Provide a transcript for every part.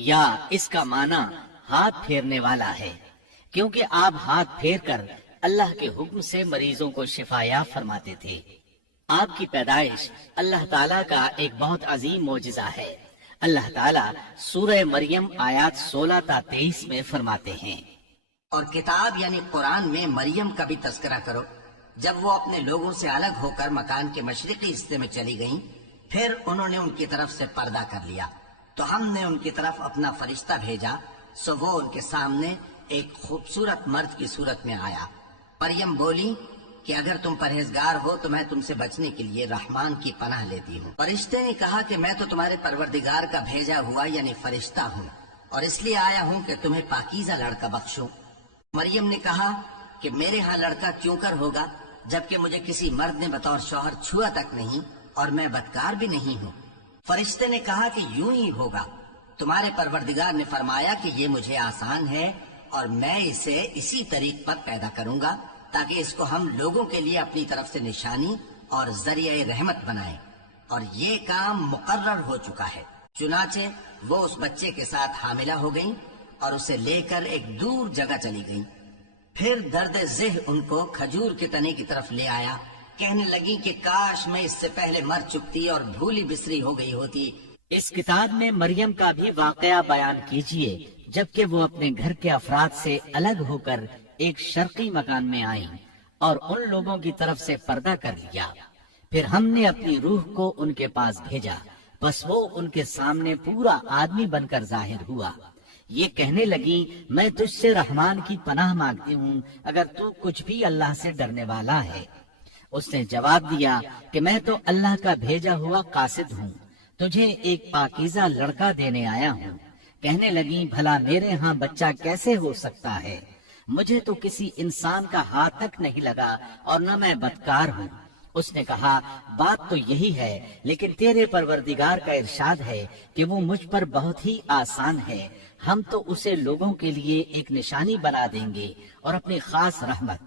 یا اس کا معنی ہاتھ پھیرنے والا ہے، کیونکہ آپ ہاتھ پھیر کر اللہ کے حکم سے مریضوں کو شفا یاب فرماتے تھے۔ آپ کی پیدائش اللہ تعالیٰ کا ایک بہت عظیم معجزہ ہے۔ اللہ تعالیٰ سورہ مریم آیات 16 تا 23 میں فرماتے ہیں، اور کتاب یعنی قرآن میں مریم کا بھی تذکرہ کرو، جب وہ اپنے لوگوں سے الگ ہو کر مکان کے مشرقی حصے میں چلی گئیں، پھر انہوں نے ان کی طرف سے پردہ کر لیا، تو ہم نے ان کی طرف اپنا فرشتہ بھیجا، سو وہ ان کے سامنے ایک خوبصورت مرد کی صورت میں آیا۔ مریم بولی کہ اگر تم پرہیزگار ہو تو میں تم سے بچنے کے لیے رحمان کی پناہ لیتی ہوں۔ فرشتے نے کہا کہ میں تو تمہارے پروردگار کا بھیجا ہوا یعنی فرشتہ ہوں، اور اس لیے آیا ہوں کہ تمہیں پاکیزہ لڑکا بخشوں۔ مریم نے کہا کہ میرے ہاں لڑکا کیوں کر ہوگا، جبکہ مجھے کسی مرد نے بطور شوہر چھوا تک نہیں، اور میں بدکار بھی نہیں ہوں۔ فرشتے نے کہا کہ یوں ہی ہوگا، تمہارے پروردگار نے فرمایا کہ یہ مجھے آسان ہے، اور میں اسے اسی طریق پر پیدا کروں گا تاکہ اس کو ہم لوگوں کے لیے اپنی طرف سے نشانی اور ذریعہ رحمت بنائیں، اور یہ کام مقرر ہو چکا ہے۔ چنانچہ وہ اس بچے کے ساتھ حاملہ ہو گئیں اور اسے لے کر ایک دور جگہ چلی گئیں۔ پھر درد ذہ ان کو کھجور کے تنے کی طرف لے آیا، کہنے لگی کہ کاش میں اس سے پہلے مر چکتی اور بھولی بسری ہو گئی ہوتی۔ اس کتاب میں مریم کا بھی واقعہ بیان کیجئے جبکہ وہ اپنے گھر کے افراد سے الگ ہو کر ایک شرقی مکان میں آئیں اور ان لوگوں کی طرف سے پردہ کر لیا۔ پھر ہم نے اپنی روح کو ان کے پاس بھیجا، بس وہ ان کے سامنے پورا آدمی بن کر ظاہر ہوا۔ یہ کہنے لگی میں تجھ سے رحمان کی پناہ مانگتی ہوں اگر تو کچھ بھی اللہ سے ڈرنے والا ہے۔ اس نے جواب دیا کہ میں تو اللہ کا بھیجا ہوا قاصد ہوں، تجھے ایک پاکیزہ لڑکا دینے آیا ہوں۔ کہنے لگی بھلا میرے ہاں بچہ کیسے ہو سکتا ہے، مجھے تو کسی انسان کا ہاتھ تک نہیں لگا اور نہ میں بدکار ہوں۔ اس نے کہا بات تو یہی ہے، لیکن تیرے پروردگار کا ارشاد ہے کہ وہ مجھ پر بہت ہی آسان ہے، ہم تو اسے لوگوں کے لیے ایک نشانی بنا دیں گے اور اپنی خاص رحمت۔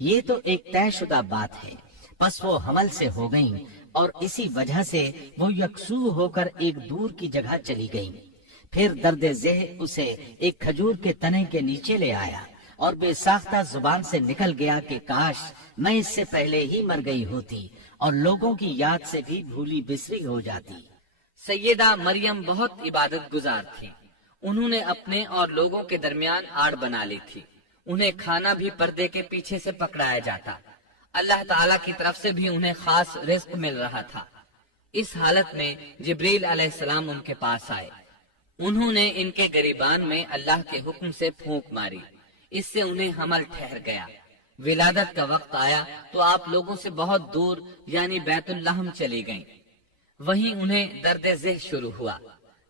یہ تو ایک طے شدہ بات ہے۔ پس وہ حمل سے ہو گئیں اور اسی وجہ سے وہ یکسو ہو کر ایک دور کی جگہ چلی گئیں۔ پھر درد ذہ اسے ایک کھجور کے تنے کے نیچے لے آیا اور بے ساختہ زبان سے نکل گیا کہ کاش میں اس سے پہلے ہی مر گئی ہوتی اور لوگوں کی یاد سے بھی بھولی بسری ہو جاتی۔ سیدہ مریم بہت عبادت گزار تھی۔ انہوں نے اپنے اور لوگوں کے درمیان آڑ بنا لی تھی۔ انہیں کھانا بھی پردے کے پیچھے سے پکڑایا جاتا۔ اللہ تعالیٰ کی طرف سے بھی انہیں خاص رزق مل رہا تھا۔ اس حالت میں جبریل علیہ السلام ان کے پاس آئے۔ انہوں نے ان کے گریبان میں اللہ کے حکم سے پھونک ماری، اس سے انہیں حمل ٹھہر گیا۔ ولادت کا وقت آیا تو آپ لوگوں سے بہت دور یعنی بیت اللحم چلی گئیں۔ وہیں انہیں درد ذہ شروع ہوا۔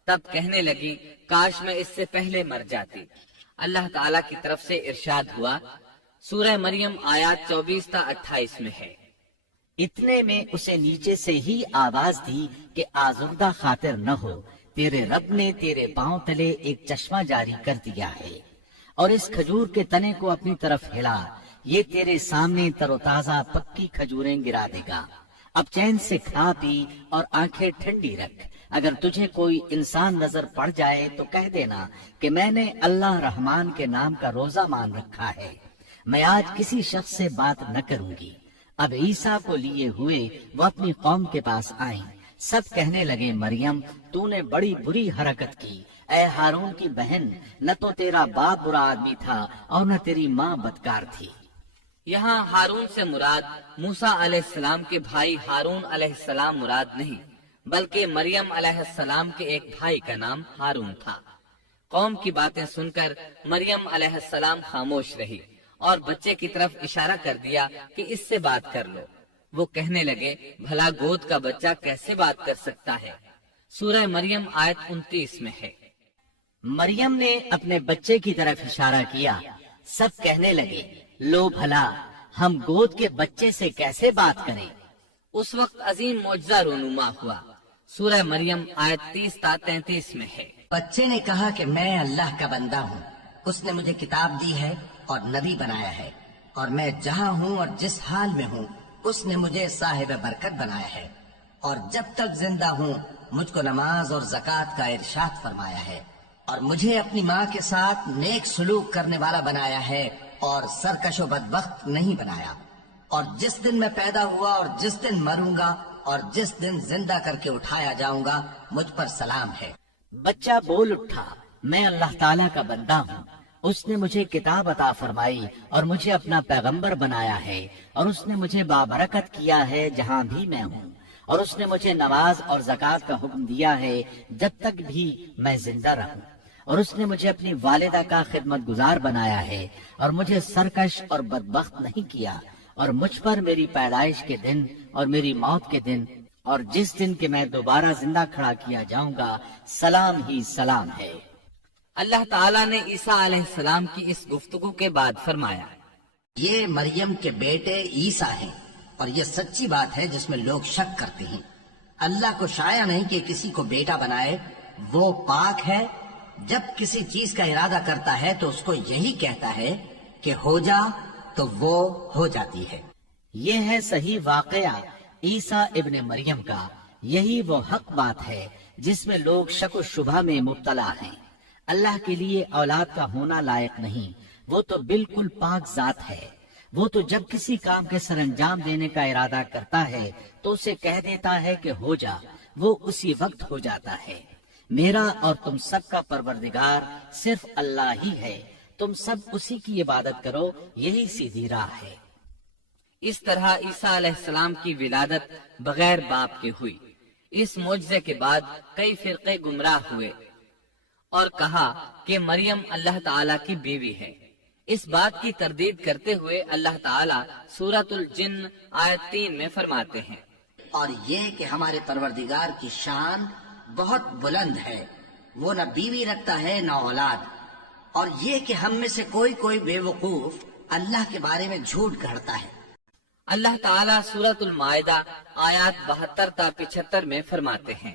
تب کہنے لگی کاش میں اس سے پہلے مر جاتی۔ اللہ تعالیٰ کی طرف سے ارشاد ہوا، سورہ مریم آیات 24 تا 28 میں ہے، اتنے میں اسے نیچے سے ہی آواز دی کہ آزردہ خاطر نہ ہو، تیرے رب نے تیرے پاؤں تلے ایک چشمہ جاری کر دیا ہے، اور اس کھجور کے تنے کو اپنی طرف ہلا، یہ تیرے سامنے تر و تازہ پکی کھجوریں گرا دے گا۔ اب چین سے کھا پی اور آنکھیں ٹھنڈی رکھ۔ اگر تجھے کوئی انسان نظر پڑ جائے تو کہہ دینا کہ میں نے اللہ رحمان کے نام کا روزہ مان رکھا ہے، میں آج کسی شخص سے بات نہ کروں گی۔ اب عیسیٰ کو لیے ہوئے وہ اپنی قوم کے پاس آئیں۔ سب کہنے لگے مریم تو نے بڑی بری حرکت کی، اے ہارون کی بہن، نہ تو تیرا باپ برا آدمی تھا اور نہ تیری ماں بدکار تھی۔ یہاں ہارون سے مراد موسیٰ علیہ السلام کے بھائی ہارون علیہ السلام مراد نہیں، بلکہ مریم علیہ السلام کے ایک بھائی کا نام ہارون تھا۔ قوم کی باتیں سن کر مریم علیہ السلام خاموش رہی اور بچے کی طرف اشارہ کر دیا کہ اس سے بات کر لو۔ وہ کہنے لگے بھلا گود کا بچہ کیسے بات کر سکتا ہے؟ سورہ مریم آیت 29 میں ہے۔ مریم نے اپنے بچے کی طرف اشارہ کیا۔ سب کہنے لگے لو بھلا ہم گود کے بچے سے کیسے بات کریں؟ اس وقت عظیم معجزہ رونما ہوا۔ سورہ مریم آیت 30 تا 33 میں ہے۔ بچے نے کہا کہ میں اللہ کا بندہ ہوں، اس نے مجھے کتاب دی ہے اور نبی بنایا ہے، اور میں جہاں ہوں اور جس حال میں ہوں اس نے مجھے صاحب برکت بنایا ہے، اور جب تک زندہ ہوں مجھ کو نماز اور زکوٰۃ کا ارشاد فرمایا ہے، اور مجھے اپنی ماں کے ساتھ نیک سلوک کرنے والا بنایا ہے اور سرکش و بدبخت نہیں بنایا، اور جس دن میں پیدا ہوا اور جس دن مروں گا اور جس دن زندہ کر کے اٹھایا جاؤں گا مجھ پر سلام ہے۔ بچہ بول اٹھا، میں اللہ تعالیٰ کا بندہ ہوں، اس نے مجھے کتاب عطا فرمائی اور مجھے اپنا پیغمبر بنایا ہے، اور اس نے مجھے بابرکت کیا ہے جہاں بھی میں ہوں، اور اس نے مجھے نماز اور زکوٰۃ کا حکم دیا ہے جب تک بھی میں زندہ رہوں، اور اس نے مجھے اپنی والدہ کا خدمت گزار بنایا ہے اور مجھے سرکش اور بدبخت نہیں کیا، اور مجھ پر میری پیدائش کے دن اور میری موت کے دن اور جس دن کہ میں دوبارہ زندہ کھڑا کیا جاؤں گا سلام ہی سلام ہے۔ اللہ تعالیٰ نے عیسیٰ علیہ السلام کی اس گفتگو کے بعد فرمایا، یہ مریم کے بیٹے عیسیٰ ہیں، اور یہ سچی بات ہے جس میں لوگ شک کرتے ہیں۔ اللہ کو شایع نہیں کہ کسی کو بیٹا بنائے، وہ پاک ہے۔ جب کسی چیز کا ارادہ کرتا ہے تو اس کو یہی کہتا ہے کہ ہو جا، تو وہ ہو جاتی ہے۔ یہ ہے صحیح واقعہ عیسیٰ ابن مریم کا، یہی وہ حق بات ہے جس میں لوگ شک و شبہ میں مبتلا ہیں۔ اللہ کے لیے اولاد کا ہونا لائق نہیں، وہ تو بالکل پاک ذات ہے۔ وہ تو جب کسی کام کے سر انجام دینے کا ارادہ کرتا ہے تو اسے کہہ دیتا ہے کہ ہو جا، وہ اسی وقت ہو جاتا ہے۔ میرا اور تم سب کا پروردگار صرف اللہ ہی ہے، تم سب اسی کی عبادت کرو، یہی سیدھی راہ ہے۔ اس طرح عیسیٰ علیہ السلام کی ولادت بغیر باپ کے ہوئی۔ اس معجزے کے بعد کئی فرقے گمراہ ہوئے اور کہا کہ مریم اللہ تعالیٰ کی بیوی ہے۔ اس بات کی تردید کرتے ہوئے اللہ تعالیٰ سورۃ الجن آیت 3 میں فرماتے ہیں، اور یہ کہ ہمارے پروردگار کی شان بہت بلند ہے، وہ نہ بیوی رکھتا ہے نہ اولاد، اور یہ کہ ہم میں سے کوئی بے وقوف اللہ کے بارے میں جھوٹ گھڑتا ہے۔ اللہ تعالیٰ سورۃ المائدہ آیات 72 تا 75 میں فرماتے ہیں،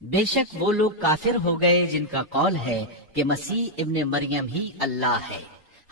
بے شک وہ لوگ کافر ہو گئے جن کا قول ہے کہ مسیح ابن مریم ہی اللہ ہے،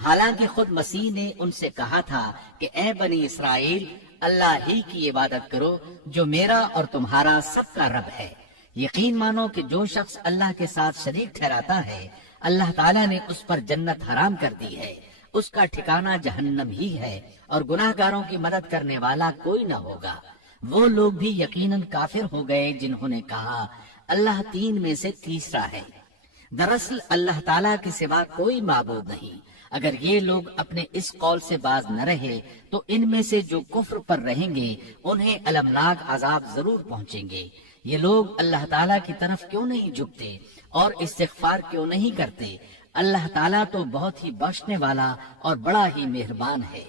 حالانکہ خود مسیح نے ان سے کہا تھا کہ اے بنی اسرائیل، اللہ ہی کی عبادت کرو جو میرا اور تمہارا سب کا رب ہے۔ یقین مانو کہ جو شخص اللہ کے ساتھ شریک ٹھہراتا ہے اللہ تعالیٰ نے اس پر جنت حرام کر دی ہے، اس کا ٹھکانہ جہنم ہی ہے، اور گناہ گاروں کی مدد کرنے والا کوئی نہ ہوگا۔ وہ لوگ بھی یقیناً کافر ہو گئے جنہوں نے کہا اللہ 3 میں سے تیسرا ہے۔ دراصل اللہ تعالیٰ کے سوا کوئی معبود نہیں۔ اگر یہ لوگ اپنے اس قول سے باز نہ رہے تو ان میں سے جو کفر پر رہیں گے انہیں المناک عذاب ضرور پہنچیں گے۔ یہ لوگ اللہ تعالیٰ کی طرف کیوں نہیں جھکتے اور استغفار کیوں نہیں کرتے؟ اللہ تعالیٰ تو بہت ہی بخشنے والا اور بڑا ہی مہربان ہے۔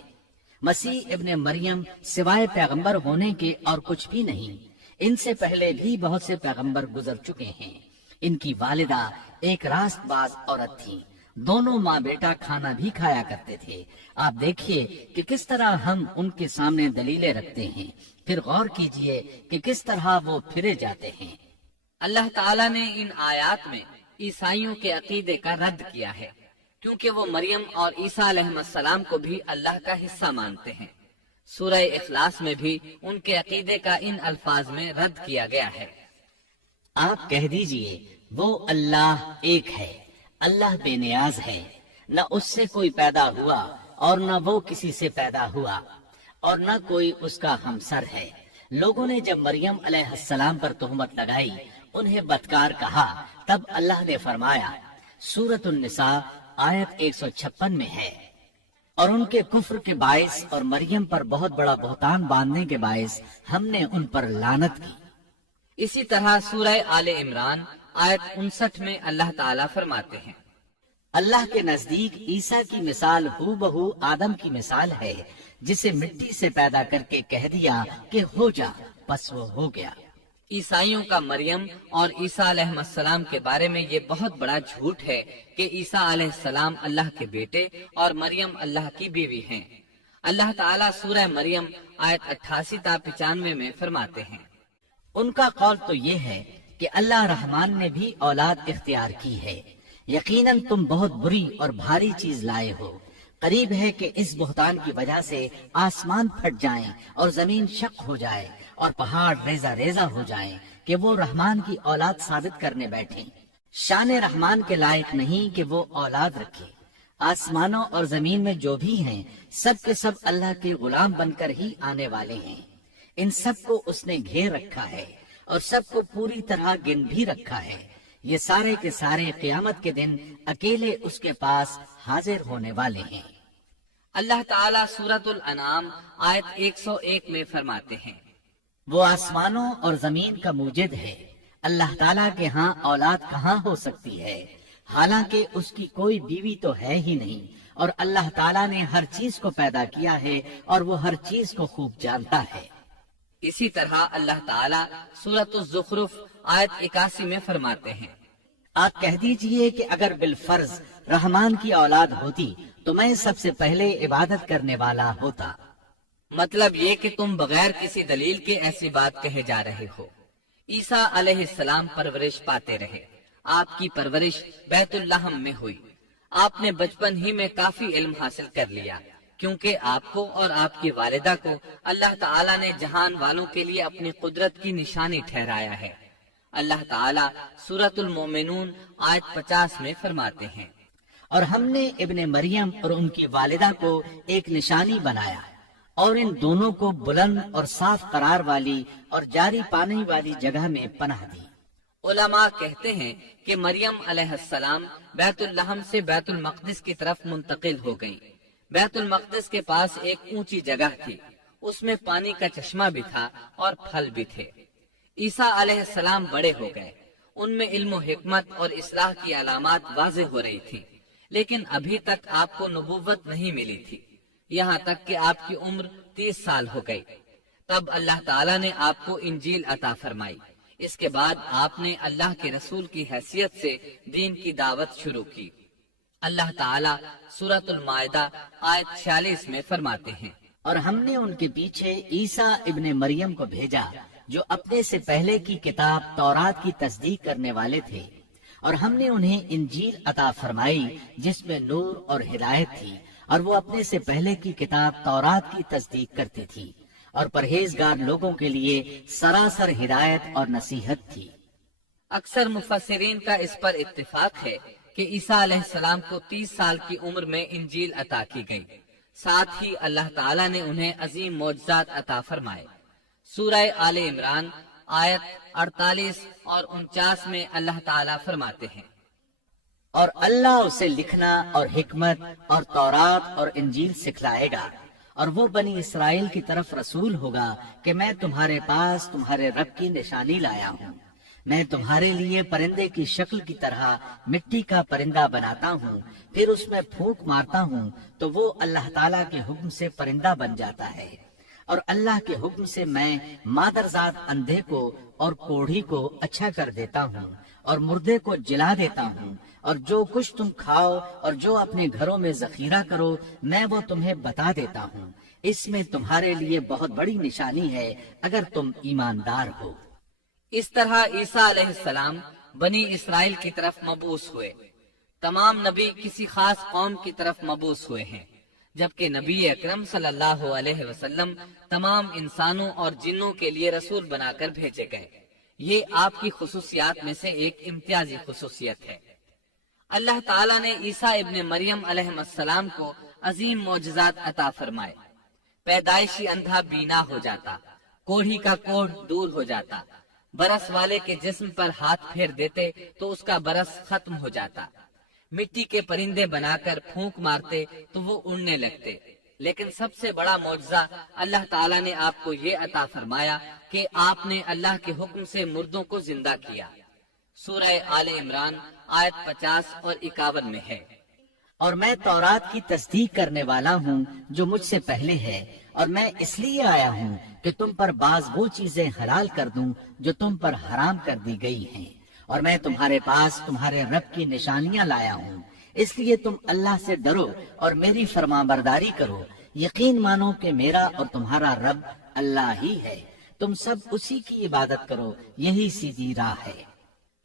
مسیح ابن مریم سوائے پیغمبر ہونے کے اور کچھ بھی نہیں۔ ان سے پہلے بھی بہت سے پیغمبر گزر چکے ہیں۔ ان کی والدہ ایک راست باز عورت تھی، دونوں ماں بیٹا کھانا بھی کھایا کرتے تھے۔ آپ دیکھیے کہ کس طرح ہم ان کے سامنے دلیلیں رکھتے ہیں، پھر غور کیجئے کہ کس طرح وہ پھرے جاتے ہیں۔ اللہ تعالیٰ نے ان آیات میں عیسائیوں کے عقیدے کا رد کیا ہے، کیونکہ وہ مریم اور عیسیٰ علیہ السلام کو بھی اللہ کا حصہ مانتے ہیں۔ سورہ اخلاص میں بھی ان کے عقیدے کا ان الفاظ میں رد کیا گیا ہے، آپ کہہ دیجئے وہ اللہ ایک ہے، اللہ بے نیاز ہے، نہ اس سے کوئی پیدا ہوا اور نہ وہ کسی سے پیدا ہوا، اور نہ کوئی اس کا ہمسر ہے۔ لوگوں نے جب مریم علیہ السلام پر تہمت لگائی، انہیں بدکار کہا، تب اللہ نے فرمایا، سورۃ النساء آیت 156 میں ہے، اور ان کے کفر کے باعث اور مریم پر بہت بڑا بہتان باندھنے کے باعث ہم نے ان پر لعنت کی۔ اسی طرح سورہ آل عمران آیت 59 میں اللہ تعالیٰ فرماتے ہیں، اللہ کے نزدیک عیسیٰ کی مثال ہو بہو آدم کی مثال ہے، جسے مٹی سے پیدا کر کے کہہ دیا کہ ہو جا، پس وہ ہو گیا۔ عیسائیوں کا مریم اور عیسیٰ علیہ السلام کے بارے میں یہ بہت بڑا جھوٹ ہے کہ عیسیٰ علیہ السلام اللہ کے بیٹے اور مریم اللہ کی بیوی ہیں۔ اللہ تعالیٰ سورہ مریم آیت 88 تا 95 میں فرماتے ہیں، ان کا قول تو یہ ہے کہ اللہ رحمان نے بھی اولاد اختیار کی ہے، یقیناً تم بہت بری اور بھاری چیز لائے ہو۔ قریب ہے کہ اس بہتان کی وجہ سے آسمان پھٹ جائیں اور زمین شق ہو جائے اور پہاڑ ریزہ ریزہ ہو جائیں کہ وہ رحمان کی اولاد ثابت کرنے بیٹھیں۔ شان رحمان کے لائق نہیں کہ وہ اولاد رکھے۔ آسمانوں اور زمین میں جو بھی ہیں سب کے سب اللہ کے غلام بن کر ہی آنے والے ہیں۔ ان سب کو اس نے گھیر رکھا ہے اور سب کو پوری طرح گن بھی رکھا ہے۔ یہ سارے کے سارے قیامت کے دن اکیلے اس کے پاس حاضر ہونے والے ہیں۔ اللہ تعالیٰ سورۃ الانعام آیت 101 میں فرماتے ہیں، وہ آسمانوں اور زمین کا موجد ہے۔ اللہ تعالیٰ کے ہاں اولاد کہاں ہو سکتی ہے، حالانکہ اس کی کوئی بیوی تو ہے ہی نہیں، اور اللہ تعالیٰ نے ہر چیز کو پیدا کیا ہے اور وہ ہر چیز کو خوب جانتا ہے۔ اسی طرح اللہ تعالیٰ سورۃ الزخرف آیت 81 میں فرماتے ہیں، آپ کہہ دیجئے کہ اگر بالفرض رحمان کی اولاد ہوتی تو میں سب سے پہلے عبادت کرنے والا ہوتا۔ مطلب یہ کہ تم بغیر کسی دلیل کے ایسی بات کہے جا رہے ہو۔ عیسیٰ علیہ السلام پرورش پاتے رہے۔ آپ کی پرورش بیت اللحم میں ہوئی۔ آپ نے بچپن ہی میں کافی علم حاصل کر لیا، کیونکہ آپ کو اور آپ کی والدہ کو اللہ تعالیٰ نے جہان والوں کے لیے اپنی قدرت کی نشانی ٹھہرایا ہے۔ اللہ تعالیٰ سورۃ المومنون آیت 50 میں فرماتے ہیں، اور ہم نے ابن مریم اور ان کی والدہ کو ایک نشانی بنایا اور ان دونوں کو بلند اور صاف قرار والی اور جاری پانی والی جگہ میں پناہ دی۔ علماء کہتے ہیں کہ مریم علیہ السلام بیت اللحم سے بیت المقدس کی طرف منتقل ہو گئیں۔ بیت المقدس کے پاس ایک اونچی جگہ تھی، اس میں پانی کا چشمہ بھی تھا اور پھل بھی تھے۔ عیسیٰ علیہ السلام بڑے ہو گئے، ان میں علم و حکمت اور اصلاح کی علامات واضح ہو رہی تھی، لیکن ابھی تک آپ کو نبوت نہیں ملی تھی، یہاں تک کہ آپ کی عمر 30 سال ہو گئی۔ تب اللہ تعالیٰ نے آپ کو انجیل عطا فرمائی۔ اس کے بعد آپ نے اللہ کے رسول کی حیثیت سے دین کی دعوت شروع کی۔ اللہ تعالیٰ سورۃ المائدہ آیت 46 میں فرماتے ہیں، اور ہم نے ان کے پیچھے عیسیٰ ابن مریم کو بھیجا جو اپنے سے پہلے کی کتاب تورات کی تصدیق کرنے والے تھے، اور ہم نے انہیں انجیل عطا فرمائی جس میں نور اور ہدایت تھی، اور وہ اپنے سے پہلے کی کتاب تورات کی تصدیق کرتی تھی اور پرہیزگار لوگوں کے لیے سراسر ہدایت اور نصیحت تھی۔ اکثر مفسرین کا اس پر اتفاق ہے کہ عیسیٰ علیہ السلام کو 30 سال کی عمر میں انجیل عطا کی گئی، ساتھ ہی اللہ تعالیٰ نے انہیں عظیم معجزات عطا فرمائے۔ سورہ آل عمران آیت 48 اور 49 میں اللہ تعالیٰ فرماتے ہیں، اور اللہ اسے لکھنا اور حکمت اور تورات اور انجیل سکھلائے گا، اور وہ بنی اسرائیل کی طرف رسول ہوگا کہ میں تمہارے پاس تمہارے رب کی نشانی لایا ہوں۔ میں تمہارے لیے پرندے کی شکل کی طرح مٹی کا پرندہ بناتا ہوں، پھر اس میں پھونک مارتا ہوں تو وہ اللہ تعالیٰ کے حکم سے پرندہ بن جاتا ہے، اور اللہ کے حکم سے میں مادرزاد اندھے کو اور کوڑھی کو اچھا کر دیتا ہوں اور مردے کو جلا دیتا ہوں، اور جو کچھ تم کھاؤ اور جو اپنے گھروں میں ذخیرہ کرو میں وہ تمہیں بتا دیتا ہوں۔ اس میں تمہارے لیے بہت بڑی نشانی ہے اگر تم ایماندار ہو۔ اس طرح عیسیٰ علیہ السلام بنی اسرائیل کی طرف مبعوث ہوئے۔ تمام نبی کسی خاص قوم کی طرف مبعوث ہوئے ہیں، جبکہ نبی اکرم صلی اللہ علیہ وسلم تمام انسانوں اور جنوں کے لیے رسول بنا کر بھیجے گئے۔ یہ آپ کی خصوصیات میں سے ایک امتیازی خصوصیت ہے۔ اللہ تعالیٰ نے عیسیٰ ابن مریم علیہ السلام کو عظیم معجزات عطا فرمائے۔ پیدائشی اندھا بینا ہو جاتا، کوڑھی کا کوڑھ دور ہو جاتا، برس والے کے جسم پر ہاتھ پھیر دیتے تو اس کا برس ختم ہو جاتا، مٹی کے پرندے بنا کر پھونک مارتے تو وہ اڑنے لگتے۔ لیکن سب سے بڑا معجزہ اللہ تعالیٰ نے آپ کو یہ عطا فرمایا کہ آپ نے اللہ کے حکم سے مردوں کو زندہ کیا۔ سورہ آل عمران آیت 50 اور 51 میں ہے، اور میں تورات کی تصدیق کرنے والا ہوں جو مجھ سے پہلے ہے، اور میں اس لیے آیا ہوں کہ تم پر بعض وہ چیزیں حلال کر دوں جو تم پر حرام کر دی گئی ہیں، اور میں تمہارے پاس تمہارے رب کی نشانیاں لایا ہوں، اس لیے تم اللہ سے ڈرو اور میری فرمانبرداری کرو۔ یقین مانو کہ میرا اور تمہارا رب اللہ ہی ہے، تم سب اسی کی عبادت کرو، یہی سیدھی راہ ہے۔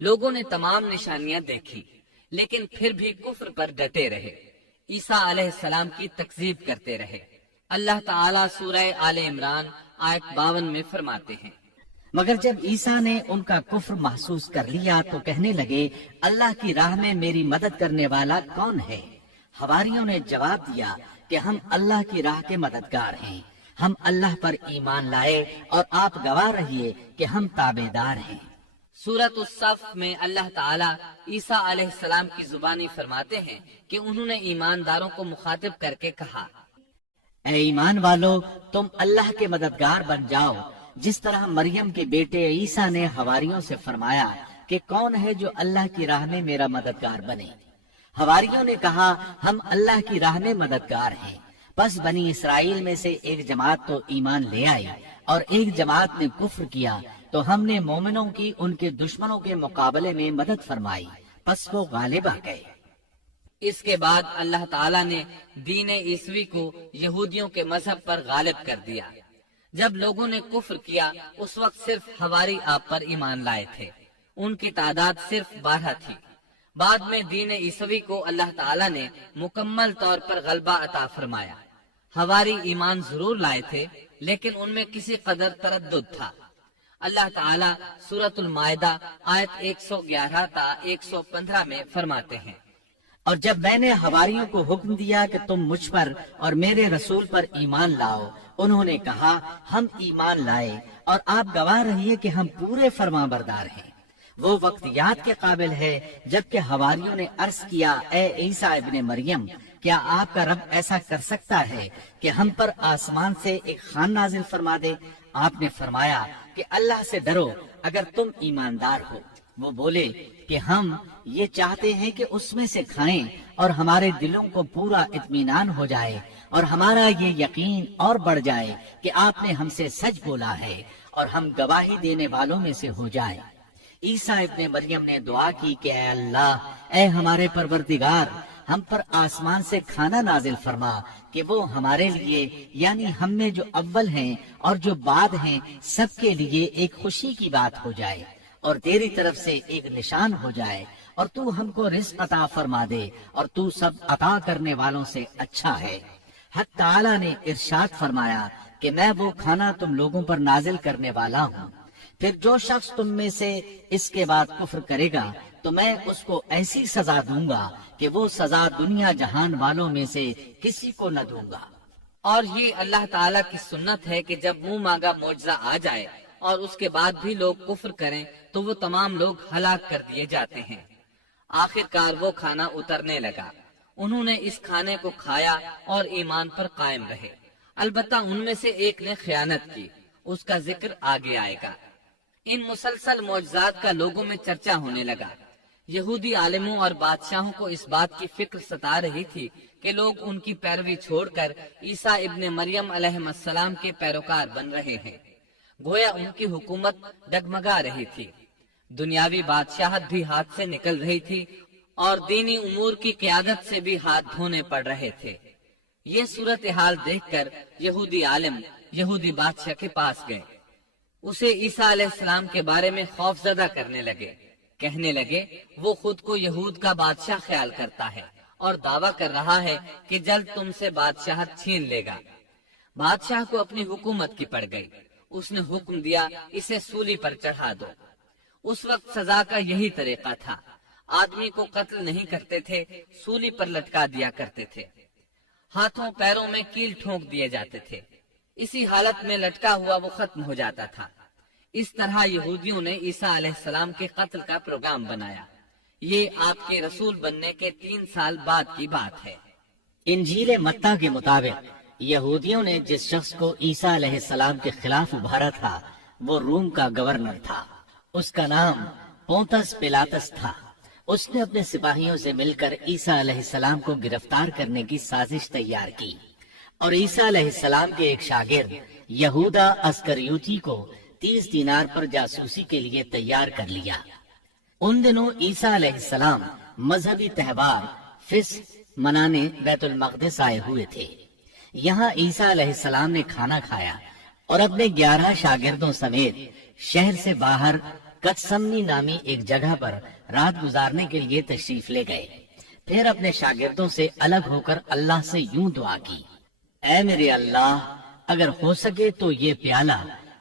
لوگوں نے تمام نشانیاں دیکھی لیکن پھر بھی کفر پر ڈٹے رہے، عیسیٰ علیہ السلام کی تکذیب کرتے رہے۔ اللہ تعالیٰ سورہ آل عمران آیت 52 میں فرماتے ہیں، مگر جب عیسیٰ نے ان کا کفر محسوس کر لیا تو کہنے لگے اللہ کی راہ میں میری مدد کرنے والا کون ہے؟ حواریوں نے جواب دیا کہ ہم اللہ کی راہ کے مددگار ہیں، ہم اللہ پر ایمان لائے اور آپ گواہ رہیے کہ ہم تابعدار ہیں۔ سورۃ الصف میں اللہ تعالیٰ عیسیٰ علیہ السلام کی زبانی فرماتے ہیں کہ انہوں نے ایمانداروں کو مخاطب کر کے کہا، اے ایمان والو، تم اللہ کے مددگار بن جاؤ، جس طرح مریم کے بیٹے عیسیٰ نے حواریوں سے فرمایا کہ کون ہے جو اللہ کی راہ میں میرا مددگار بنے؟ حواریوں نے کہا ہم اللہ کی راہ میں مددگار ہیں۔ پس بنی اسرائیل میں سے ایک جماعت تو ایمان لے آئی اور ایک جماعت نے کفر کیا، تو ہم نے مومنوں کی ان کے دشمنوں کے مقابلے میں مدد فرمائی، پس وہ غالب آ گئے۔ اس کے بعد اللہ تعالیٰ نے دین عیسوی کو یہودیوں کے مذہب پر غالب کر دیا۔ جب لوگوں نے کفر کیا اس وقت صرف حواری آپ پر ایمان لائے تھے، ان کی تعداد صرف 12 تھی۔ بعد میں دین عیسوی کو اللہ تعالیٰ نے مکمل طور پر غلبہ عطا فرمایا۔ حواری ایمان ضرور لائے تھے لیکن ان میں کسی قدر تردد تھا۔ اللہ تعالیٰ سورۃ المائدہ آیت 111 تا 115 میں فرماتے ہیں، اور جب میں نے حواریوں کو حکم دیا کہ تم مجھ پر اور میرے رسول پر ایمان لاؤ، انہوں نے کہا ہم ایمان لائے اور آپ گواہ رہیے کہ ہم پورے فرما بردار ہیں۔ وہ وقت یاد کے قابل ہے جبکہ حواریوں نے عرض کیا اے عیسیٰ ابن مریم، کیا آپ کا رب ایسا کر سکتا ہے کہ ہم پر آسمان سے ایک خوان نازل فرما دے؟ آپ نے فرمایا کہ اللہ سے ڈرو اگر تم ایماندار ہو۔ وہ بولے کہ ہم یہ چاہتے ہیں کہ اس میں سے کھائیں اور ہمارے دلوں کو پورا اطمینان ہو جائے اور ہمارا یہ یقین اور بڑھ جائے کہ آپ نے ہم سے سچ بولا ہے اور ہم گواہی دینے والوں میں سے ہو جائے۔ عیسیٰ ابن مریم نے دعا کی کہ اے اللہ، اے ہمارے پروردگار، ہم پر آسمان سے کھانا نازل فرما کہ وہ ہمارے لیے یعنی ہم میں جو اول ہیں اور جو بعد ہیں سب کے لیے ایک خوشی کی بات ہو جائے اور تیری طرف سے ایک نشان ہو جائے، اور تو ہم کو رزق عطا فرما دے اور تو سب عطا کرنے والوں سے اچھا ہے۔ حق تعالی نے ارشاد فرمایا کہ میں وہ کھانا تم لوگوں پر نازل کرنے والا ہوں، پھر جو شخص تم میں سے اس کے بعد کفر کرے گا تو میں اس کو ایسی سزا دوں گا کہ وہ سزا دنیا جہان والوں میں سے کسی کو نہ دوں گا۔ اور یہ اللہ تعالیٰ کی سنت ہے کہ جب منہ مانگا معجزہ آ جائے اور اس کے بعد بھی لوگ کفر کریں تو وہ تمام لوگ ہلاک کر دیے جاتے ہیں۔ آخر کار وہ کھانا اترنے لگا، انہوں نے اس کھانے کو کھایا اور ایمان پر قائم رہے، البتہ ان میں سے ایک نے خیانت کی، اس کا ذکر آگے آئے گا۔ ان مسلسل معجزات کا لوگوں میں چرچا ہونے لگا۔ یہودی عالموں اور بادشاہوں کو اس بات کی فکر ستا رہی تھی کہ لوگ ان کی پیروی چھوڑ کر عیسیٰ ابن مریم علیہ السلام کے پیروکار بن رہے ہیں، گویا ان کی حکومت ڈگمگا رہی تھی، دنیاوی بادشاہت بھی ہاتھ سے نکل رہی تھی اور دینی امور کی قیادت سے بھی ہاتھ دھونے پڑ رہے تھے۔ یہ صورتحال دیکھ کر یہودی عالم یہودی بادشاہ کے پاس گئے، اسے عیسیٰ علیہ السلام کے بارے میں خوف زدہ کرنے لگے، کہنے لگے وہ خود کو یہود کا بادشاہ خیال کرتا ہے اور دعویٰ کر رہا ہے کہ جلد تم سے بادشاہت چھین لے گا۔ بادشاہ کو اپنی حکومت کی پڑ گئی، اس نے حکم دیا اسے سولی پر چڑھا دو۔ اس وقت سزا کا یہی طریقہ تھا، آدمی کو قتل نہیں کرتے تھے، سولی پر لٹکا دیا کرتے تھے، ہاتھوں پیروں میں کیل ٹھونک دیے جاتے تھے، اسی حالت میں لٹکا ہوا وہ ختم ہو جاتا تھا۔ اس طرح یہودیوں نے عیسیٰ علیہ السلام کے قتل کا پروگرام بنایا۔ یہ آپ کے رسول بننے کے 3 سال بعد کی بات ہے۔ انجیل متی کے مطابق یہودیوں نے جس شخص کو عیسیٰ علیہ السلام کے خلاف ابھارا تھا وہ روم کا گورنر تھا، اس کا نام پونتس پیلاطس تھا۔ اس نے اپنے سپاہیوں سے مل کر عیسیٰ علیہ السلام کو گرفتار کرنے کی سازش تیار کی اور عیسیٰ علیہ السلام کے ایک شاگرد یہودا اسکریوتی کو 30 دینار پر جاسوسی کے لیے تیار کر لیا۔ ان دنوں عیسیٰ علیہ السلام مذہبی تہوار فصح منانے بیت المقدس آئے ہوئے تھے۔ یہاں عیسیٰ علیہ السلام نے کھانا کھایا اور اپنے 11 شاگردوں سمیت شہر سے باہر کتسمنی نامی ایک جگہ پر رات گزارنے کے لیے تشریف لے گئے۔ پھر اپنے شاگردوں سے الگ ہو کر اللہ سے یوں دعا کی، اے میرے اللہ، اگر ہو سکے تو یہ پیالہ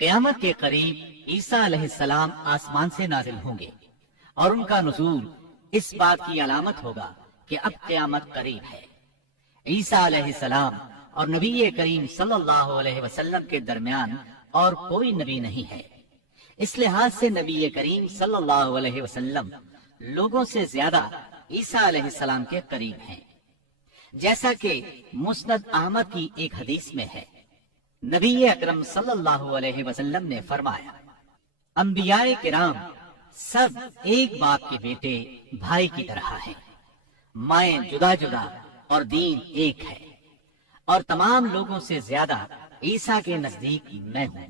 قیامت کے قریب عیسیٰ علیہ السلام آسمان سے نازل ہوں گے اور ان کا نزول اس بات کی علامت ہوگا کہ اب قیامت قریب ہے۔ عیسیٰ علیہ السلام اور نبی کریم صلی اللہ علیہ وسلم کے درمیان اور کوئی نبی نہیں ہے۔ اس لحاظ سے نبی کریم صلی اللہ علیہ وسلم لوگوں سے زیادہ عیسیٰ علیہ السلام کے قریب ہیں، جیسا کہ مسند احمد کی ایک حدیث میں ہے۔ نبی اکرم صلی اللہ علیہ وسلم نے فرمایا، انبیاء کرام سب ایک باپ کے بیٹے بھائی کی طرح ہیں، مائیں جدا جدا اور دین ایک ہے، اور تمام لوگوں سے زیادہ عیسیٰ کے نزدیک میں ہوں،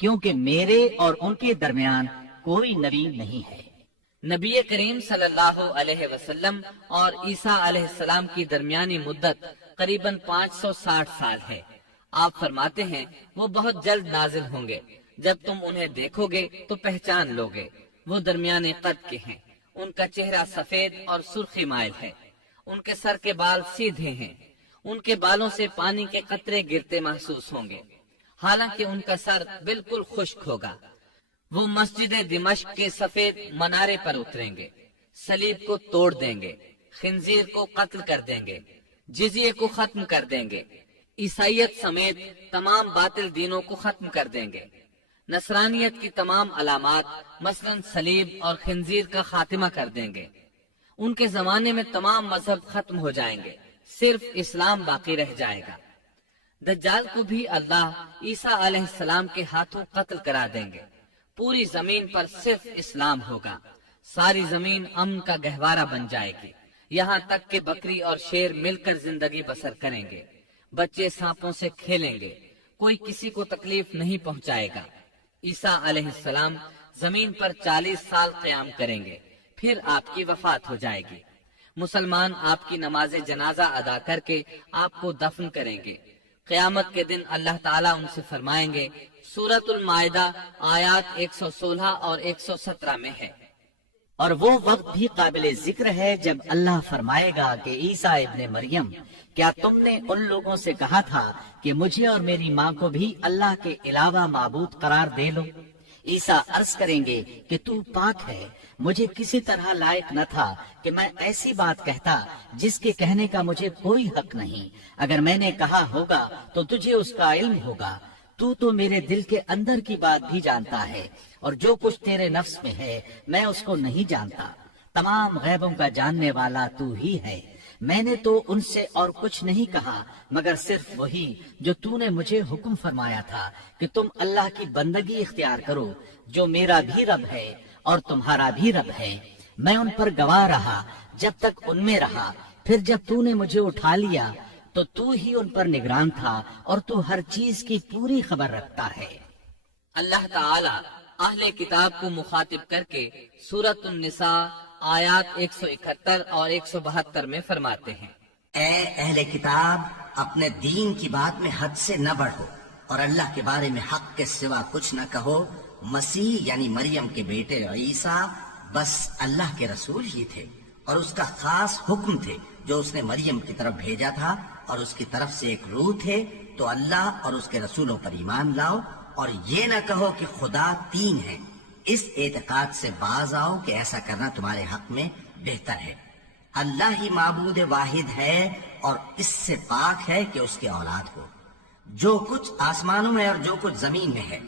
کیونکہ میرے اور ان کے درمیان کوئی نبی نہیں ہے۔ نبی کریم صلی اللہ علیہ وسلم اور عیسیٰ علیہ السلام کی درمیانی مدت قریباً 560 سال ہے۔ آپ فرماتے ہیں وہ بہت جلد نازل ہوں گے، جب تم انہیں دیکھو گے تو پہچان لوگے۔ وہ درمیانے قد کے ہیں، ان کا چہرہ سفید اور سرخی مائل ہے، ان کے سر کے بال سیدھے ہیں، ان کے بالوں سے پانی کے قطرے گرتے محسوس ہوں گے، حالانکہ ان کا سر بالکل خشک ہوگا۔ وہ مسجد دمشق کے سفید منارے پر اتریں گے، صلیب کو توڑ دیں گے، خنزیر کو قتل کر دیں گے، جزیے کو ختم کر دیں گے، عیسائیت سمیت تمام باطل دینوں کو ختم کر دیں گے، نصرانیت کی تمام علامات مثلا صلیب اور خنزیر کا خاتمہ کر دیں گے۔ ان کے زمانے میں تمام مذہب ختم ہو جائیں گے، صرف اسلام باقی رہ جائے گا۔ دجال کو بھی اللہ عیسیٰ علیہ السلام کے ہاتھوں قتل کرا دیں گے۔ پوری زمین پر صرف اسلام ہوگا، ساری زمین امن کا گہوارہ بن جائے گی، یہاں تک کہ بکری اور شیر مل کر زندگی بسر کریں گے، بچے سانپوں سے کھیلیں گے، کوئی کسی کو تکلیف نہیں پہنچائے گا۔ عیسیٰ علیہ السلام زمین پر 40 سال قیام کریں گے، پھر آپ کی وفات ہو جائے گی۔ مسلمان آپ کی نماز جنازہ ادا کر کے آپ کو دفن کریں گے۔ قیامت کے دن اللہ تعالیٰ ان سے فرمائیں گے، سورۃ المائدہ آیات 116 اور 117 میں ہے، اور وہ وقت بھی قابل ذکر ہے جب اللہ فرمائے گا کہ عیسیٰ ابن مریم، کیا تم نے ان لوگوں سے کہا تھا کہ مجھے اور میری ماں کو بھی اللہ کے علاوہ معبود قرار دے لو؟ عیسیٰ عرض کریں گے کہ تو پاک ہے، مجھے کسی طرح لائق نہ تھا کہ میں ایسی بات کہتا جس کے کہنے کا مجھے کوئی حق نہیں۔ اگر میں نے کہا ہوگا تو تجھے اس کا علم ہوگا، تو میرے دل کے اندر کی بات بھی جانتا ہے، اور جو کچھ تیرے نفس میں ہے میں اس کو نہیں جانتا۔ تمام غیبوں کا جاننے والا تو ہی ہے۔ میں نے تو ان سے اور کچھ نہیں کہا مگر صرف وہی جو تو نے مجھے حکم فرمایا تھا کہ تم اللہ کی بندگی اختیار کرو، جو میرا بھی رب ہے اور تمہارا بھی رب ہے۔ میں ان پر گواہ رہا جب تک ان میں رہا، پھر جب تو نے مجھے اٹھا لیا تو ہی ان پر نگران تھا، اور تو ہر چیز کی پوری خبر رکھتا ہے۔ اللہ تعالیٰ اہل کتاب کو مخاطب کر کے سورۃ النساء آیات 171 اور 172 میں فرماتے ہیں، اے اہل کتاب، اپنے دین کی بات میں حد سے نہ بڑھو اور اللہ کے بارے میں حق کے سوا کچھ نہ کہو۔ مسیح یعنی مریم کے بیٹے عیسیٰ بس اللہ کے رسول ہی تھے اور اس کا خاص حکم تھے جو اس نے مریم کی طرف بھیجا تھا، اور اس کی طرف سے ایک روح تھے۔ تو اللہ اور اس کے رسولوں پر ایمان لاؤ اور یہ نہ کہو کہ خدا تین ہے۔ اس اعتقاد سے باز آؤ کہ ایسا کرنا تمہارے حق میں بہتر ہے۔ اللہ ہی معبود واحد ہے اور اس سے پاک ہے کہ اس کی اولاد ہو۔ جو کچھ آسمانوں میں اور جو کچھ زمین میں ہے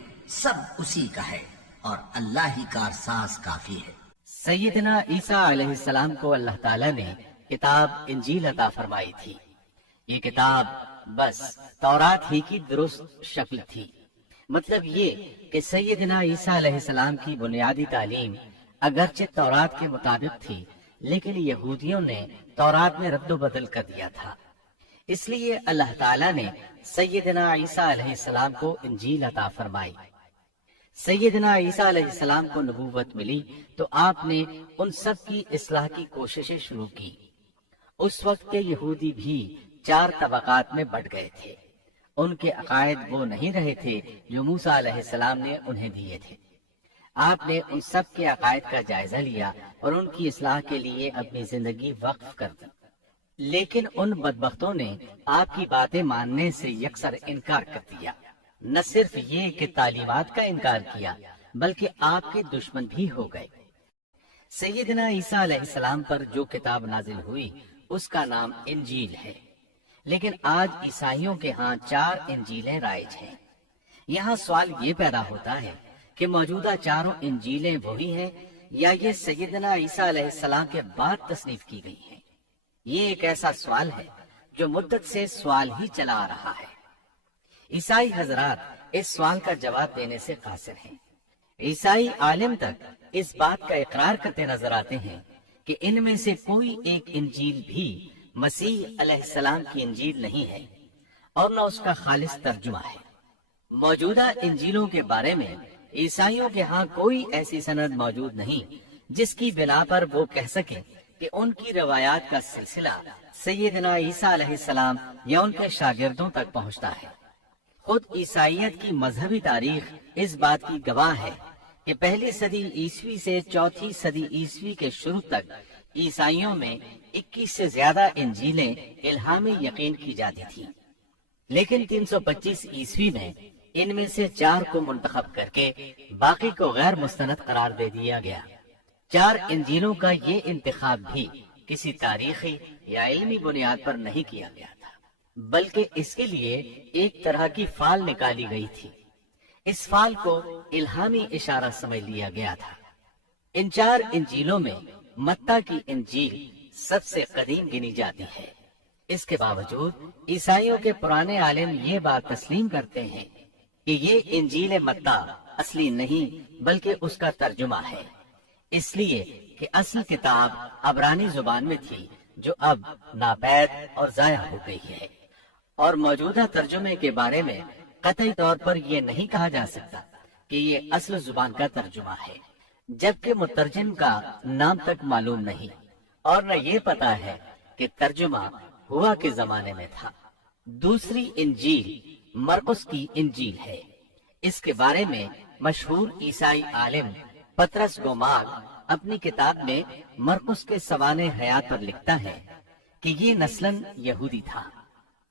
سب اسی کا ہے، اور اللہ ہی کارساز کافی ہے۔ سیدنا عیسیٰ علیہ السلام کو اللہ تعالیٰ نے کتاب انجیل عطا فرمائی تھی۔ یہ کتاب بس تورات ہی کی درست شکل تھی۔ مطلب یہ کہ سیدنا عیسیٰ علیہ السلام کی بنیادی تعلیم اگرچہ تورات کے مطابق تھی، لیکن یہودیوں نے تورات میں رد و بدل کر دیا تھا۔ اس لیے اللہ تعالیٰ نے سیدنا عیسیٰ علیہ السلام کو انجیل عطا فرمائی۔ سیدنا عیسیٰ علیہ السلام کو نبوت ملی تو آپ نے ان سب کی اصلاح کی کوششیں شروع کی۔ اس وقت کے یہودی بھی 4 طبقات میں بٹ گئے تھے۔ ان کے عقائد وہ نہیں رہے تھے جو موسیٰ علیہ السلام نے انہیں دیے تھے۔ آپ نے ان سب کے عقائد کا جائزہ لیا اور ان کی اصلاح کے لیے اپنی زندگی وقف کر دی، لیکن ان بدبختوں نے آپ کی باتیں ماننے سے یکسر انکار کر دیا۔ نہ صرف یہ کہ تعلیمات کا انکار کیا بلکہ آپ کے دشمن بھی ہو گئے۔ سیدنا عیسیٰ علیہ السلام پر جو کتاب نازل ہوئی اس کا نام انجیل ہے، لیکن آج عیسائیوں کے ہاں 4 انجیلیں رائج ہیں۔ یہاں سوال یہ پیدا ہوتا ہے کہ موجودہ 4 انجیلیں وہی ہیں یا یہ سیدنا عیسیٰ علیہ السلام کے بعد تصنیف کی گئی ہیں؟ یہ ایک ایسا سوال ہے جو مدت سے سوال ہی چلا آ رہا ہے۔ عیسائی حضرات اس سوال کا جواب دینے سے قاصر ہیں۔ عیسائی عالم تک اس بات کا اقرار کرتے نظر آتے ہیں کہ ان میں سے کوئی ایک انجیل بھی مسیح علیہ السلام کی انجیل نہیں ہے اور نہ اس کا خالص ترجمہ ہے۔ موجودہ انجیلوں کے بارے میں عیسائیوں کے ہاں کوئی ایسی سند موجود نہیں جس کی بنا پر وہ کہہ سکیں کہ ان کی روایات کا سلسلہ سیدنا عیسیٰ علیہ السلام یا ان کے شاگردوں تک پہنچتا ہے۔ خود عیسائیت کی مذہبی تاریخ اس بات کی گواہ ہے کہ پہلی صدی عیسوی سے چوتھی صدی عیسوی کے شروع تک عیسائیوں میں 21 سے زیادہ انجیلیں الہامی یقین کی جاتی تھیں، لیکن 325 عیسوی میں ان میں سے 4 کو منتخب کر کے باقی کو غیر مستند قرار دے دیا گیا۔ 4 انجیلوں کا یہ انتخاب بھی کسی تاریخی یا علمی بنیاد پر نہیں کیا گیا تھا، بلکہ اس کے لیے ایک طرح کی فال نکالی گئی تھی۔ اس فال کو الہامی اشارہ سمجھ لیا گیا تھا۔ ان 4 انجیلوں میں متی کی انجیل سب سے قدیم گنی جاتی ہے۔ اس کے باوجود عیسائیوں کے پرانے عالم یہ بات تسلیم کرتے ہیں کہ یہ انجیل متی اصلی نہیں بلکہ اس کا ترجمہ ہے، اس لیے کہ اصل کتاب عبرانی زبان میں تھی جو اب ناپید اور ضائع ہو گئی ہے، اور موجودہ ترجمے کے بارے میں قطعی طور پر یہ نہیں کہا جا سکتا کہ یہ اصل زبان کا ترجمہ ہے، جبکہ مترجم کا نام تک معلوم نہیں اور نہ یہ پتا ہے کہ ترجمہ ہوا کے زمانے میں تھا۔ دوسری انجیل مرقس کی انجیل ہے۔ اس کے بارے میں مشہور عیسائی عالم پطرس گوماگ اپنی کتاب میں مرقس کے سوانح حیات پر لکھتا ہے کہ یہ نسلاً یہودی تھا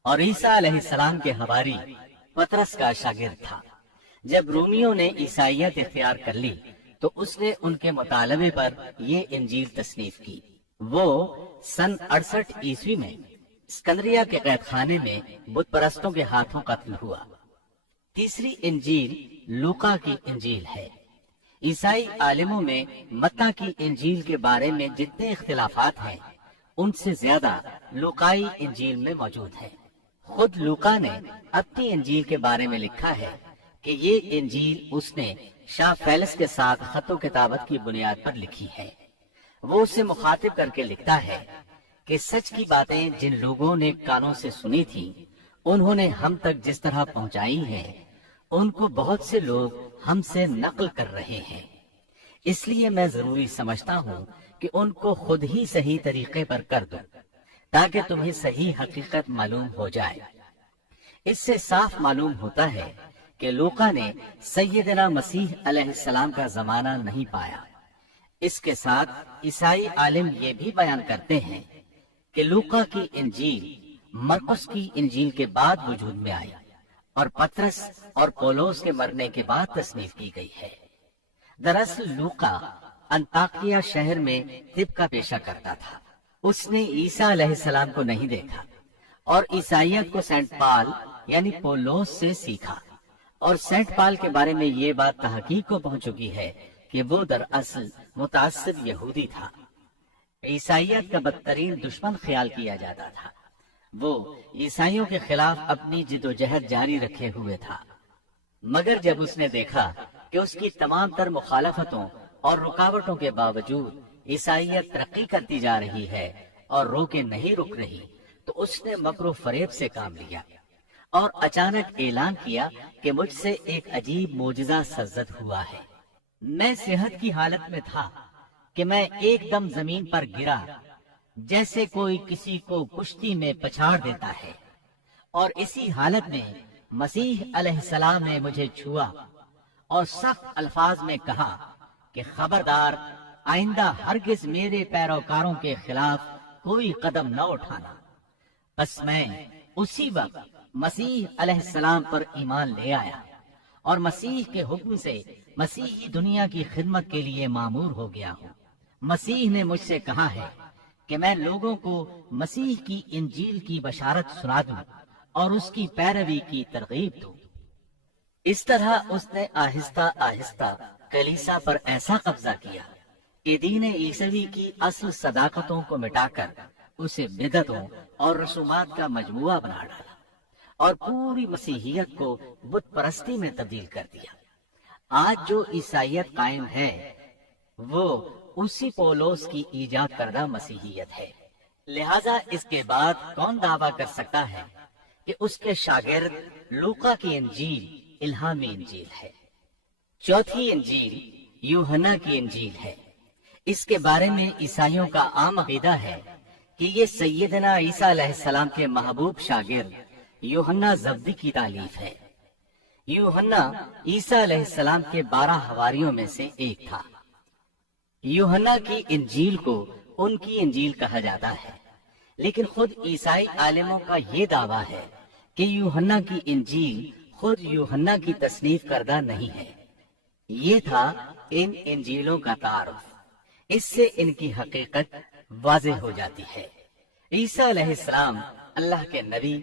اور عیسیٰ علیہ السلام کے حواری پطرس کا شاگرد تھا۔ جب رومیوں نے عیسائیت اختیار کر لی تو اس نے ان کے مطالبے پر یہ انجیل تصنیف کی۔ وہ سن 68 عیسوی میں اسکندریہ کے قید خانے میں بت پرستوں کے ہاتھوں قتل ہوا۔ تیسری انجیل لوقا کی انجیل ہے۔ عیسائی عالموں میں متی کی انجیل کے بارے میں جتنے اختلافات ہیں ان سے زیادہ لوقائی انجیل میں موجود ہے۔ خود لوقا نے اپنی انجیل کے بارے میں لکھا ہے کہ یہ انجیل اس نے شاہ فیلس کے ساتھ خط و کتابت کی بنیاد پر لکھی ہے۔ وہ اسے مخاطب کر کے لکھتا ہے کہ سچ کی باتیں جن لوگوں نے کانوں سے سنی تھی انہوں نے ہم تک جس طرح پہنچائی ہیں ان کو بہت سے لوگ ہم سے نقل کر رہے ہیں، اس لیے میں ضروری سمجھتا ہوں کہ ان کو خود ہی صحیح طریقے پر کر دوں تاکہ تمہیں صحیح حقیقت معلوم ہو جائے۔ اس سے صاف معلوم ہوتا ہے کہ لوقا نے سیدنا مسیح علیہ السلام کا زمانہ نہیں پایا۔ اس کے ساتھ عیسائی عالم یہ بھی بیان کرتے ہیں کہ لوقا کی انجیل مرقس کی انجیل کے بعد وجود میں آئی اور پطرس اور پولس کے مرنے کے بعد تصنیف کی گئی ہے۔ دراصل لوقا انطاکیہ شہر میں طب کا پیشہ کرتا تھا۔ اس نے عیسیٰ علیہ السلام کو نہیں دیکھا اور عیسائیت کو سینٹ پال یعنی پولس سے سیکھا، اور سینٹ پال کے بارے میں یہ بات تحقیق کو پہنچ چکی ہے کہ وہ دراصل متعصب یہودی تھا۔ عیسائیت کا بدترین دشمن خیال کیا جاتا تھا۔ وہ عیسائیوں کے خلاف اپنی جد و جہد جاری رکھے ہوئے تھا، مگر جب اس نے دیکھا کہ اس کی تمام تر مخالفتوں اور رکاوٹوں کے باوجود عیسائیت ترقی کرتی جا رہی ہے اور روکے نہیں رک رہی، تو اس نے مکر و فریب سے کام لیا اور اچانک اعلان کیا کہ مجھ سے ایک عجیب معجزہ سرزد ہوا ہے۔ میں صحت کی حالت میں تھا کہ میں ایک دم زمین پر گرا جیسے کوئی کسی کو کشتی میں پچھاڑ دیتا ہے، اور اسی حالت میں مسیح علیہ السلام نے مجھے چھوا اور سخت الفاظ میں کہا کہ خبردار، آئندہ ہرگز میرے پیروکاروں کے خلاف کوئی قدم نہ اٹھانا۔ بس میں اسی وقت مسیح علیہ السلام پر ایمان لے آیا اور مسیح کے حکم سے مسیحی دنیا کی خدمت کے لیے مامور ہو گیا ہوں۔ مسیح نے مجھ سے کہا ہے کہ میں لوگوں کو مسیح کی انجیل کی بشارت سنا دوں اور اس کی پیروی کی ترغیب دوں۔ اس طرح اس نے آہستہ آہستہ کلیسا پر ایسا قبضہ کیا کہ دین عیسوی کی اصل صداقتوں کو مٹا کر اسے بدعتوں اور رسومات کا مجموعہ بنا ڈالا اور پوری مسیحیت کو بت پرستی میں تبدیل کر دیا۔ آج جو عیسائیت قائم ہے وہ اسی پولس کی ایجاد کردہ مسیحیت ہے۔ لہذا اس کے بعد کون دعویٰ کر سکتا ہے کہ اس کے شاگرد لوقا کی انجیل الہامی انجیل ہے؟ چوتھی انجیل یوحنا کی انجیل ہے۔ اس کے بارے میں عیسائیوں کا عام عقیدہ ہے کہ یہ سیدنا عیسیٰ علیہ السلام کے محبوب شاگرد یوحنا زبدی کی تالیف ہے۔ یوحنا عیسیٰ علیہ السلام کے 12 حواریوں میں سے ایک تھا۔ یوحنا کی انجیل کو ان کی انجیل کہا جاتا ہے، لیکن خود عیسائی عالموں کا یہ دعویٰ ہے کہ یوحنا کی انجیل خود یوحنا کی تصنیف کردہ نہیں ہے۔ یہ تھا ان انجیلوں کا تعارف۔ اس سے ان کی حقیقت واضح ہو جاتی ہے۔ عیسیٰ علیہ السلام اللہ کے نبی،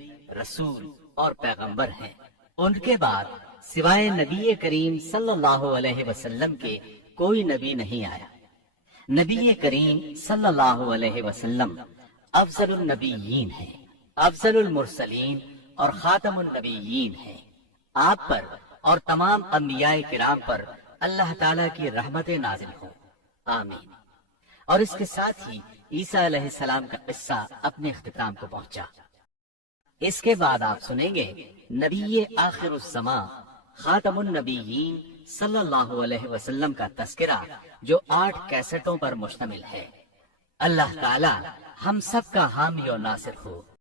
رسول اور پیغمبر ہیں۔ ان کے بعد سوائے نبی کریم صلی اللہ علیہ وسلم کے کوئی نبی نہیں آیا۔ نبی کریم صلی اللہ علیہ وسلم افضل النبیین ہیں، افضل المرسلین اور خاتم النبیین ہیں۔ آپ پر اور تمام انبیاء کرام پر اللہ تعالیٰ کی رحمت نازل ہو، آمین۔ اور اس کے ساتھ ہی عیسیٰ علیہ السلام کا قصہ اپنے اختتام کو پہنچا۔ اس کے بعد آپ سنیں گے نبی آخر الزمان خاتم النبیین صلی اللہ علیہ وسلم کا تذکرہ، جو 8 کیسٹوں پر مشتمل ہے۔ اللہ تعالی ہم سب کا حامی و ناصر ہو۔